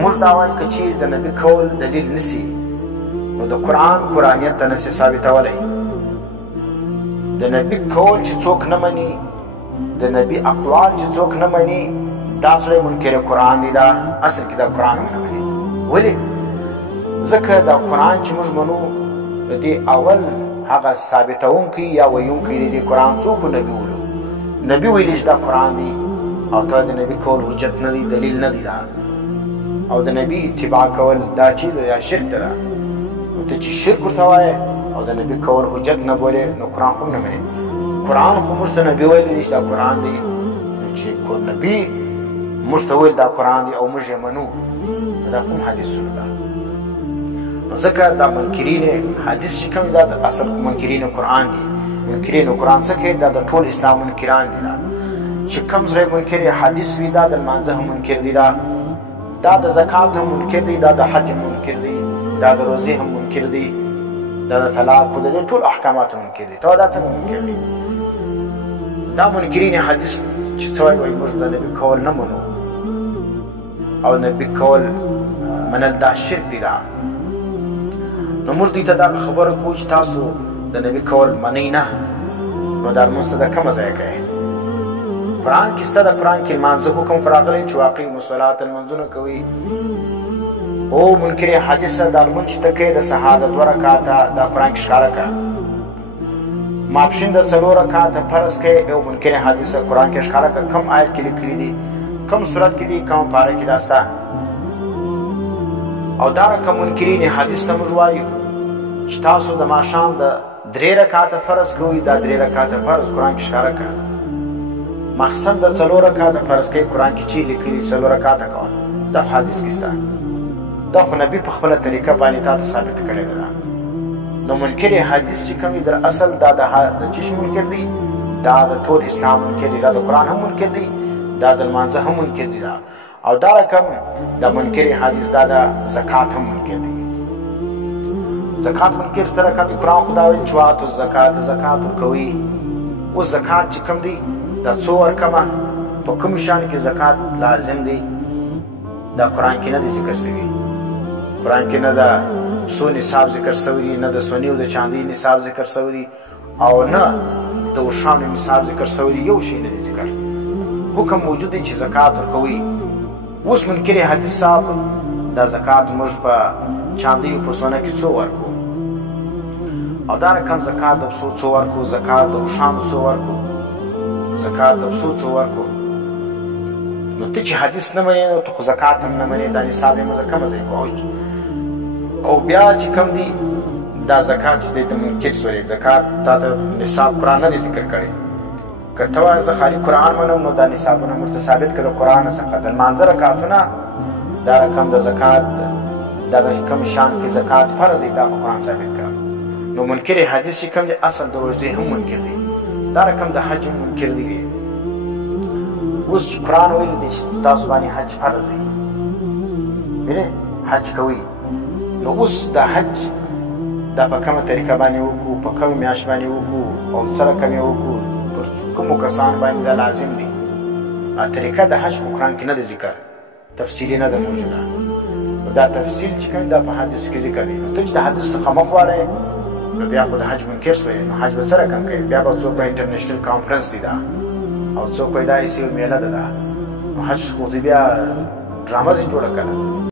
موږ دا وایو که چیرې د نبي کول دلیل نسي نو د قرآن قرآنیت ته نسي ثابتولی. د نبي کول چې څوک نه مني، د نبي اقوال چې څوک نه مني، دا سړی منکر قرآن دی. دا اصل کې دا قرآن هم نه مني. ولې؟ ځکه دا قرآن چې موږ منو د دې اول هغه ثابتونکی یا ویونکی د دې قرآن څوک نبي ولو. نبي ویلي چې دا قرآن دی او ته د نبي کول حجت نه دی، دلیل نه دی دا. او د نبي اتباع کول دا چیز یا شرک ده. نو ته چې شرک ورته وایې او د نبي کول حجت نه بولې نو قرآن خو نه منې. قرآن خو موږ ته نبي ویلی دی چې دا قرآن دی. نو چې نبي موږ ته ویل دا قرآن دی او موږ یې منو، دا کوم حدیثونه ده؟ نو ځکه دا منکرین حدیث چې کوم دا اصل منکرین قرآن دي. منکرین قرآن څه کوي؟ دا د ټول اسلام منکران دي. چې کوم ځای منکر حدیث وي دا د لمانځه هم منکر دي، دا د زکات هم منکر دي، دا د حج هم منکر دي، دا د روزې هم منکر دي، دا د طلاق او د ټول احکامات هم منکر دي. ته دا څنګه منکر دي؟ دا منکرین حدیث چې څه وایي موږ د نبي کول نه منو او نبي کول منل دا شرک دي. دا نو موږ دوی ته دا خبره کوو چې تاسو د نبي کول منئ نه، نو دا لمونځ ته د کومه ځایه کوئ؟ قرآن کې شته، د قرآن کې لمانځه حکم راغلی چې واقعي الصلاة لمونځونه کوي. او منکر حدیثه دا لمونځ چې ته کوې د سهار د 2 رکعاته دا قرآن کې ښکاره کړه. ماپښین د 4 رکعاته فرض کوې او منکر حدیثه قرآن کې ښکاره کړه. کوم آیت کې لیکلي دي، کوم صورت کې دي، کوم پاره کې دا شته؟ او دا رقم منکرین حدیث ته موږ وایو چې تاسو د ماښام د 3 رکعاته فرض کوئ، دا 3 رکعاته فرض قرآن کې ښکاره کړه. مقصد د 4 رکعاته فرض کوي قرآن کې چې لیکلي 4 رکعاته کوه، دا حدیث کې شته. دا خو نبي په خپله طریقه باندې تا ته ثابت کړی ده. نو منکر حدیث چې کوم در اصل دا د چې منکر دی، دا د ټول اسلام منکر دی، دا د قرآن هم منکر دی، دا د لمانځه هم منکر دی. او دا رقم د منکر حدیث دا د زکات هم منکر دی. زکات منکر سره کوم قرآن خدا ویل چې واتو الزکات، زکات ورکوي. او زکات چې کوم دی دا څو ورکمه، په کوم شان کې زکات لازم دی، دا قرآن کې نه دی ذکر شوی. قرآن کې نه دا سو نصاب ذکر شوی دی، نه د سونی او د چاندي نصاب ذکر شوی دی، او نه د ورشانو نصاب ذکر شوی دی. یو شی نه دی ذکر. حکم موجود دی چې زکات ورکوي. اوس منکر حدیث صاحب دا زکات موږ په چاندي او په سونه کې څو ورکو، او دا رقم زکات د پسو څو ورکو، زکات د ورشانو څو ورکو، زکات د پسو څو ورکو. نو ته چې حدیث نه منې نو ته خو زکات هم نه منې. دا نصاب یې موږ کومه ځای کوو؟ او بیا چې کوم دی دا زکات چې دی د منکر سورې زکات تا ته نصاب قرآن نه دی ذکر کړی. که ته وایې زه خالي قرآن منم نو دا نصابونه ورته ثابت کړه د قرآن څخه. د لمانځه رکعتونه دا رقم د زکات دغه کوم شان کې زکات فرض دی، دا په قرآن ثابت کړه. نو منکر حدیث چې کوم دی اصل د روژې هم منکر دی، دا رقم د حج هم منکر دی. اوس چې قرآن ویلی دی چې تاسو باندې حج فرض دی، وینې حج کوئ. نو اوس د حج دا په کومه طریقه باندې وکړو، په کومه میاشت باندې وکړو، او څه رقم یې وکړو، پر کومو کسان باندې دا لازم دی. طریقه د حج په قرآن کې نه دی ذکر، تفصیلي نه ده موجوده. دا تفصیل چې کوم دا په حدیثو کې ذکر دی. نو ته چې د حدیث څخه مخ واړی نو بیا خو د حج منکر شوی. نو حج به څه رقم کوي؟ بیا به څوک به انټرنیشنل کانفرنس دی دا، او څوک به داسې یو میله ده دا. نو حج خو بیا ډرامه ځینې جوړه کړه.